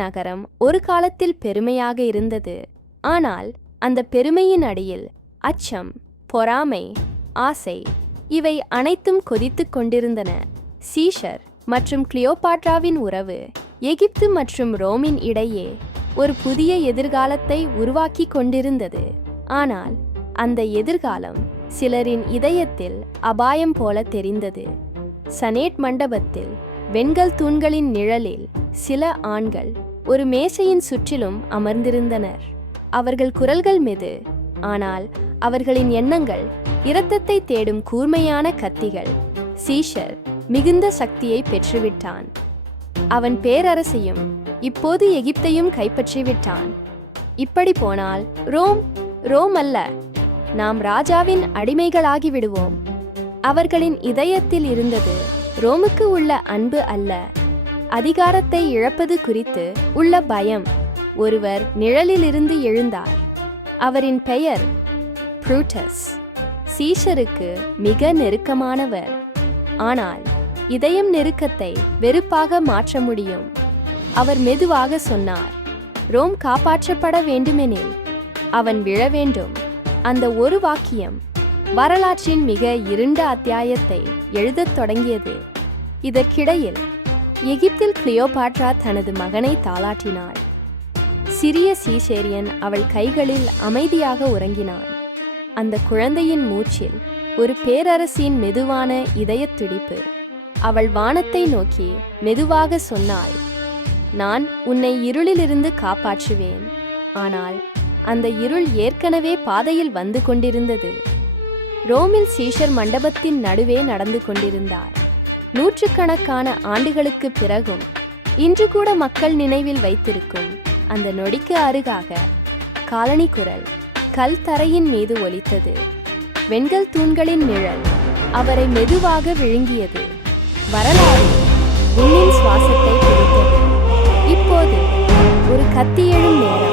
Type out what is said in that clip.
நகரம் ஒரு காலத்தில் பெருமையாக இருந்தது. ஆனால் அந்த பெருமையின் அடியில் அச்சம் பொறாமை ஆசை இவை அனைத்தும் கொதித்துக் கொண்டிருந்தன. சீஷர் மற்றும் கிளியோபாட்ராவின் உறவு எகிப்து மற்றும் ரோமின் இடையே ஒரு புதிய எதிர்காலத்தை உருவாக்கி கொண்டிருந்தது. ஆனால் அந்த எதிர்காலம் சிலரின் இதயத்தில் அபாயம் போல தெரிந்தது. சனேட் மண்டபத்தில் வெண்கல் தூண்களின் நிழலில் சில ஆண்கள் ஒரு மேசையின் சுற்றிலும் அமர்ந்திருந்தனர். அவர்கள் குரல்கள் மெது ஆனால் அவர்களின் எண்ணங்கள் இரத்தத்தை தேடும் கூர்மையான கத்திகள். சீஷர் மிகுந்த சக்தியை பெற்றுவிட்டான். அவன் பேரரசையும் இப்போது எகிப்தையும் கைப்பற்றிவிட்டான். இப்படி போனால் ரோம் ரோம் அல்ல நாம் ராஜாவின் அடிமைகளாகி விடுவோம் அவர்களின் இதயத்தில் இருந்தது ரோமுக்கு உள்ள அன்பு அல்ல. அதிகாரத்தை இழப்பது குறித்து உள்ள பயம். ஒருவர் நிழலிலிருந்து எழுந்தார். அவரின் பெயர் புரூட்டஸ். சீஷருக்கு மிக நெருக்கமானவர். ஆனால் இதயம் நெருக்கத்தை வெறுப்பாக மாற்ற முடியும். அவர் மெதுவாக சொன்னார் ரோம் காப்பாற்றப்பட வேண்டுமெனில் அவன் விழ வேண்டும். அந்த ஒரு வாக்கியம் வரலாற்றின் மிக இருண்ட அத்தியாயத்தை எழுதத் தொடங்கியது. இதற்கிடையில் எகிப்தில் கிளியோபாட்ரா தனது மகனை தாளாட்டினாள். சிறிய சீசேரியன் அவள் கைகளில் அமைதியாக உறங்கினான். அந்த குழந்தையின் மூச்சில் ஒரு பேரரசின் மெதுவான இதயத் துடிப்பு. அவள் வானத்தை நோக்கி மெதுவாக சொன்னாள் நான் உன்னை இருளிலிருந்து காப்பாற்றுவேன். ஆனால் அந்த இருள் ஏற்கனவே பாதையில் வந்து கொண்டிருந்தது. ரோமில் சீஷர் மண்டபத்தின் நடுவே நடந்து கொண்டிருந்தார். நூற்றுக்கணக்கான ஆண்டுகளுக்குப் பிறகும் இன்று கூட மக்கள் நினைவில் வைத்திருக்கும் அந்த நொடிக்கு அருகாக காலனி குரல் கல் தரையின் மீது ஒலித்தது. வெண்கல் தூண்களின் நிழல் அவரை மெதுவாக விழுங்கியது. வரலாறு விண்ணின் சுவாசத்தை பிடித்தது. இப்போது ஒரு கத்தி எழும் நேரம்.